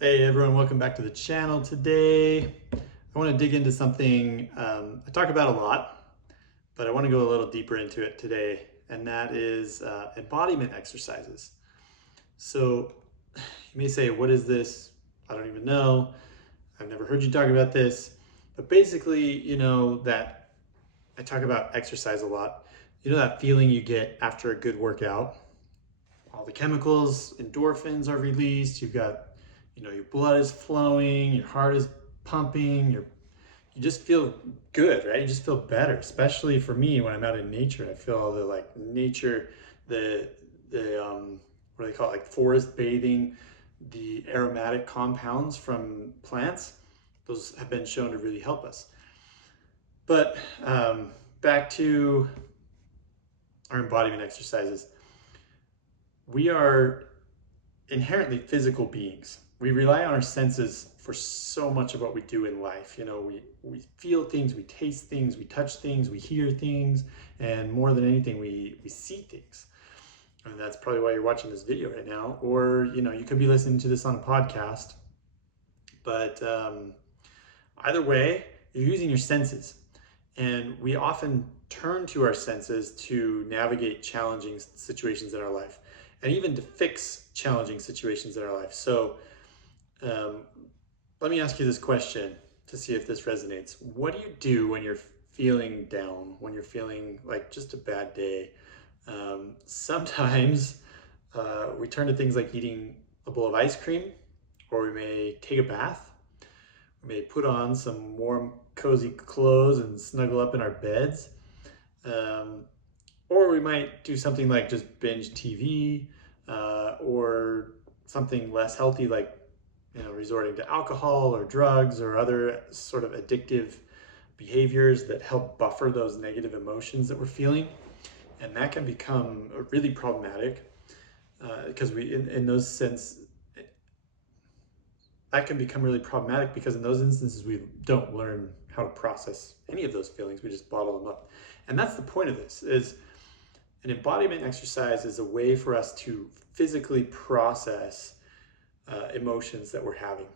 Hey everyone, welcome back to the channel. Today I want to dig into something I talk about a lot, but I want to go a little deeper into it today, and that is embodiment exercises. So you may say, what is this? I don't even know. I've never heard you talk about this. But basically, that I talk about exercise a lot. You know that feeling you get after a good workout? All the chemicals, endorphins are released. You've got, your blood is flowing, your heart is pumping, you just feel good, right? You just feel better. Especially for me, when I'm out in nature, I feel all the nature, the what do they call it, like forest bathing, the aromatic compounds from plants. Those have been shown to really help us. But back to our embodiment exercises. We are inherently physical beings. We rely on our senses for so much of what we do in life. We feel things, we taste things, we touch things, we hear things, and more than anything, we see things. And that's probably why you're watching this video right now. Or, you could be listening to this on a podcast. But either way, you're using your senses. And we often turn to our senses to navigate challenging situations in our life and even to fix challenging situations in our life. So um, let me ask you this question to see if this resonates. What do you do when you're feeling down, when you're feeling like just a bad day? Sometimes we turn to things like eating a bowl of ice cream, or we may take a bath. We may put on some warm, cozy clothes and snuggle up in our beds. Um, or we might do something like just binge TV, or something less healthy like resorting to alcohol or drugs or other sort of addictive behaviors that help buffer those negative emotions that we're feeling. And that can become really problematic because in those sense, that can become really problematic because in those instances, we don't learn how to process any of those feelings. We just bottle them up. And that's the point of this is an embodiment exercise is a way for us to physically process emotions that we're having.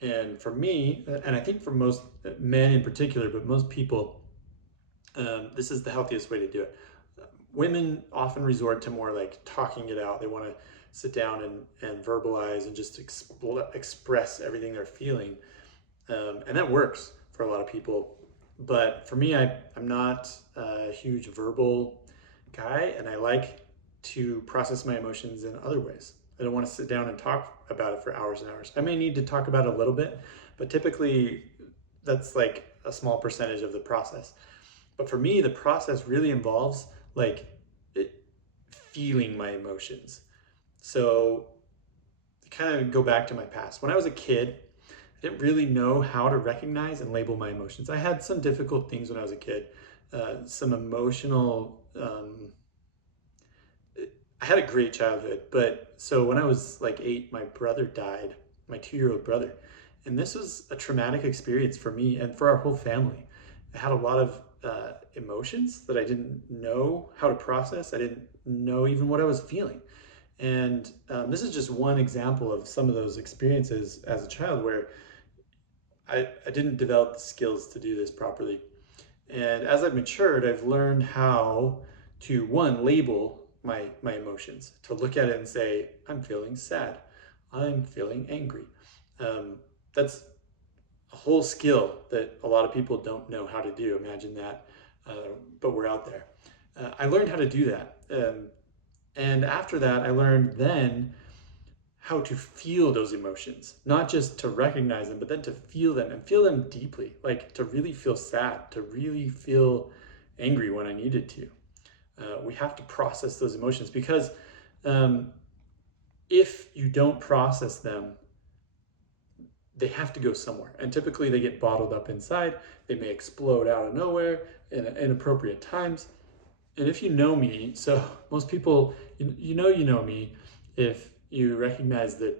And for me, and I think for most men in particular, but most people, this is the healthiest way to do it. Women often resort to more like talking it out. They want to sit down and verbalize and just express everything they're feeling. And that works for a lot of people. But for me, I'm not a huge verbal guy, and I like to process my emotions in other ways. I don't want to sit down and talk about it for hours and hours. I may need to talk about it a little bit, but typically that's like a small percentage of the process. But for me, the process really involves like feeling my emotions. So kind of go back to my past. When I was a kid, I didn't really know how to recognize and label my emotions. I had some difficult things when I was a kid, some emotional. I had a great childhood, but so when I was like 8, my brother died, my 2-year-old brother, and this was a traumatic experience for me and for our whole family. I had a lot of emotions that I didn't know how to process. I didn't know even what I was feeling. And this is just one example of some of those experiences as a child where I didn't develop the skills to do this properly. And as I've matured, I've learned how to, one, label my emotions, to look at it and say, I'm feeling sad, I'm feeling angry. That's a whole skill that a lot of people don't know how to do. Imagine that, but we're out there. I learned how to do that. And after that, I learned then how to feel those emotions, not just to recognize them, but then to feel them and feel them deeply, like to really feel sad, to really feel angry when I needed to. We have to process those emotions because if you don't process them, they have to go somewhere. And typically they get bottled up inside. They may explode out of nowhere in inappropriate times. And if you know me, so most people, you know me if you recognize that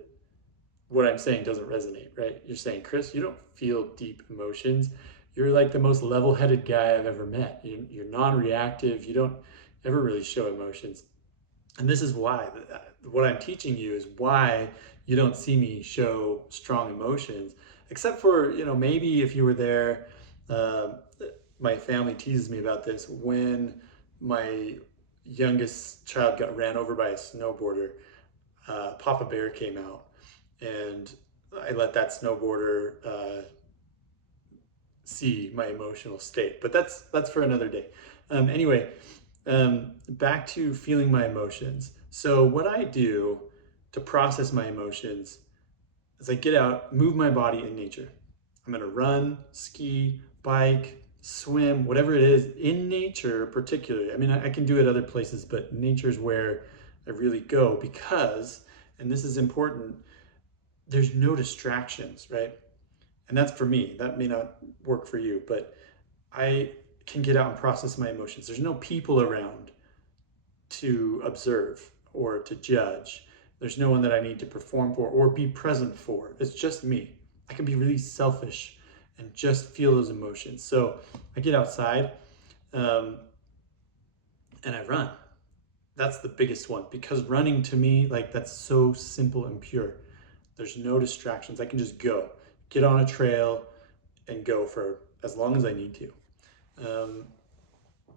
what I'm saying doesn't resonate, right? You're saying, Chris, you don't feel deep emotions. You're like the most level-headed guy I've ever met. You're non-reactive. You don't ever really show emotions. And this is why. What I'm teaching you is why you don't see me show strong emotions, except for, maybe if you were there. Uh, my family teases me about this. When my youngest child got ran over by a snowboarder, Papa Bear came out, and I let that snowboarder see my emotional state. But that's for another day. Anyway, back to feeling my emotions. So what I do to process my emotions is I get out, move my body in nature. I'm gonna run, ski, bike, swim, whatever it is in nature, particularly. I mean, I can do it other places, but nature's where I really go because, and this is important, there's no distractions, right? And that's for me. That may not work for you, but I can get out and process my emotions. There's no people around to observe or to judge. There's no one that I need to perform for or be present for. It's just me. I can be really selfish and just feel those emotions. So I get outside and I run. That's the biggest one, because running to me, like, that's so simple and pure. There's no distractions. I can just go, get on a trail and go for as long as I need to.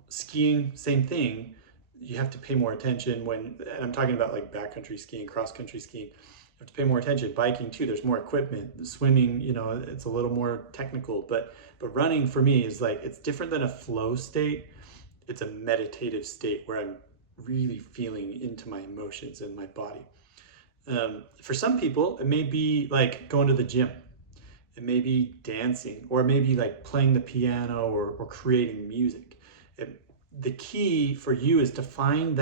Skiing, same thing. You have to pay more attention when, and I'm talking about like backcountry skiing, cross country skiing. You have to pay more attention. Biking too, there's more equipment. Swimming, it's a little more technical, but running for me is like, it's different than a flow state. It's a meditative state where I'm really feeling into my emotions and my body. For some people, it may be like going to the gym. It may be dancing, or it may be like playing the piano or creating music. The key for you is to find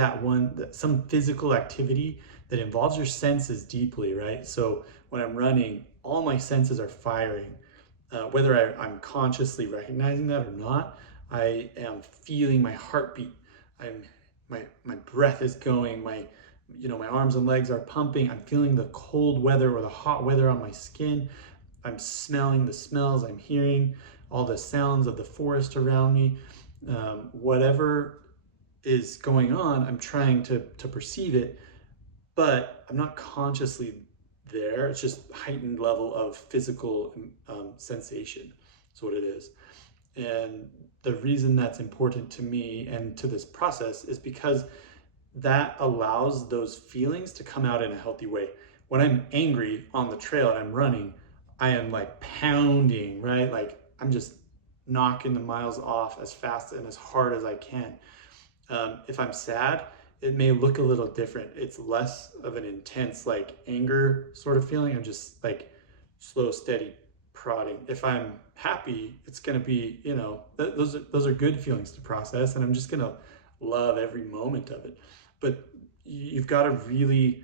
some physical activity that involves your senses deeply, right? So when I'm running, all my senses are firing. Whether I'm consciously recognizing that or not, I am feeling my heartbeat. My breath is going, my arms and legs are pumping. I'm feeling the cold weather or the hot weather on my skin. I'm smelling the smells. I'm hearing all the sounds of the forest around me. Whatever is going on, I'm trying to perceive it, but I'm not consciously there. It's just heightened level of physical sensation. That's what it is. And the reason that's important to me and to this process is because that allows those feelings to come out in a healthy way. When I'm angry on the trail and I'm running, I am like pounding, right? Like I'm just knocking the miles off as fast and as hard as I can. If I'm sad, it may look a little different. It's less of an intense like anger sort of feeling. I'm just like slow, steady prodding. If I'm happy, it's gonna be, those are good feelings to process, and I'm just gonna love every moment of it. But you've got to really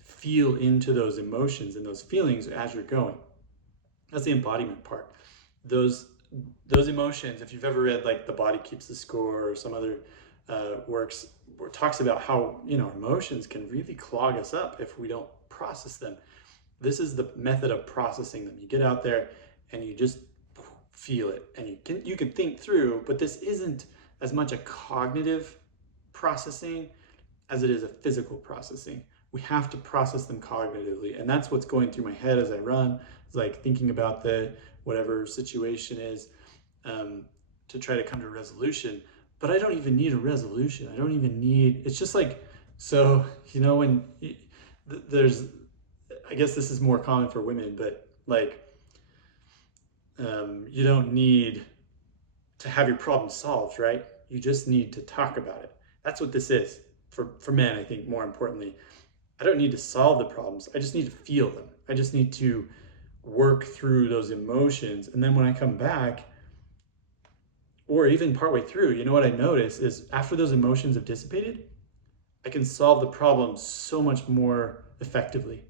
feel into those emotions and those feelings as you're going. That's the embodiment part. Those emotions, if you've ever read like The Body Keeps the Score or some other works, where it talks about how emotions can really clog us up if we don't process them. This is the method of processing them. You get out there and you just feel it, and you can think through, but this isn't as much a cognitive processing as it is a physical processing. We have to process them cognitively, and that's what's going through my head as I run. It's like thinking about the whatever situation is, to try to come to a resolution. But I don't even need a resolution. I don't even need. It's just like, so when there's, I guess this is more common for women, but like, you don't need to have your problem solved, right? You just need to talk about it. That's what this is for men. I think more importantly, I don't need to solve the problems. I just need to feel them. I just need to work through those emotions. And then when I come back, or even partway through, what I notice is after those emotions have dissipated, I can solve the problem so much more effectively.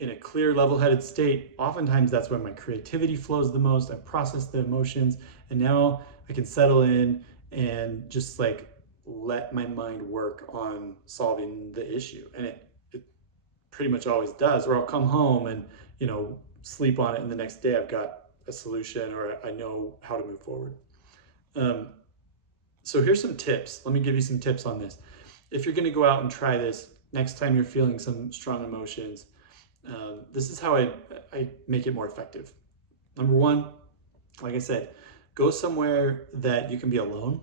In a clear, level-headed state, oftentimes that's when my creativity flows the most. I process the emotions, and now I can settle in and just like let my mind work on solving the issue. And it pretty much always does. Or I'll come home and sleep on it, and the next day I've got a solution, or I know how to move forward. So here's some tips. Let me give you some tips on this. If you're going to go out and try this next time you're feeling some strong emotions, This is how I make it more effective. Number one, like I said, go somewhere that you can be alone,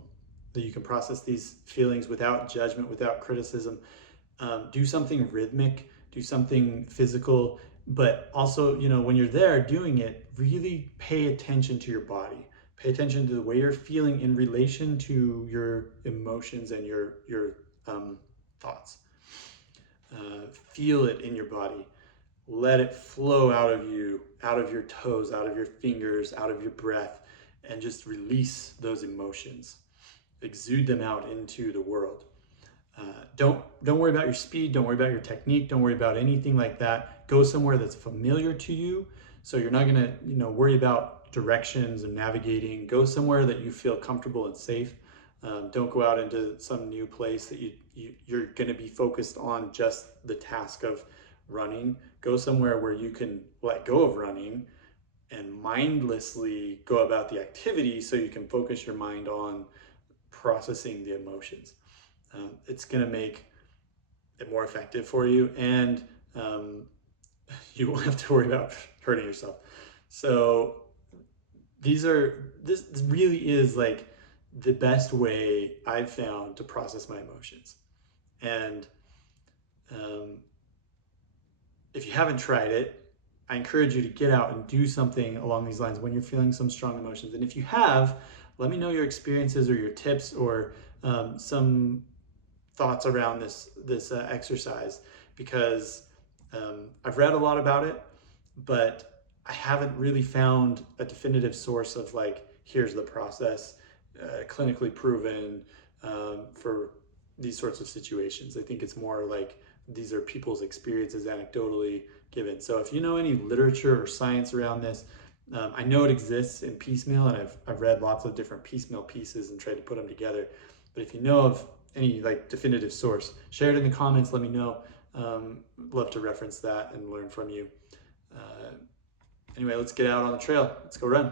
that you can process these feelings without judgment, without criticism. Do something rhythmic, do something physical, but also, when you're there doing it, really pay attention to your body. Pay attention to the way you're feeling in relation to your emotions and your thoughts. Feel it in your body. Let it flow out of you, out of your toes, out of your fingers, out of your breath, and just release those emotions. Exude them out into the world. Don't worry about your speed. Don't worry about your technique. Don't worry about anything like that. Go somewhere that's familiar to you, so you're not gonna worry about directions and navigating. Go somewhere that you feel comfortable and safe. Don't go out into some new place that you're going to be focused on just the task of running. Go somewhere where you can let go of running and mindlessly go about the activity, so you can focus your mind on processing the emotions. It's going to make it more effective for you, and you won't have to worry about hurting yourself. So this really is like the best way I've found to process my emotions. And if you haven't tried it, I encourage you to get out and do something along these lines when you're feeling some strong emotions. And if you have, let me know your experiences or your tips, or some thoughts around this exercise, because I've read a lot about it, but I haven't really found a definitive source of like, here's the process, clinically proven for these sorts of situations. I think it's more like these are people's experiences anecdotally given. So if you know any literature or science around this, I know it exists in piecemeal, and I've read lots of different piecemeal pieces and tried to put them together. But if you know of any like definitive source, share it in the comments. Let me know. Love to reference that and learn from you. Anyway, let's get out on the trail. Let's go run.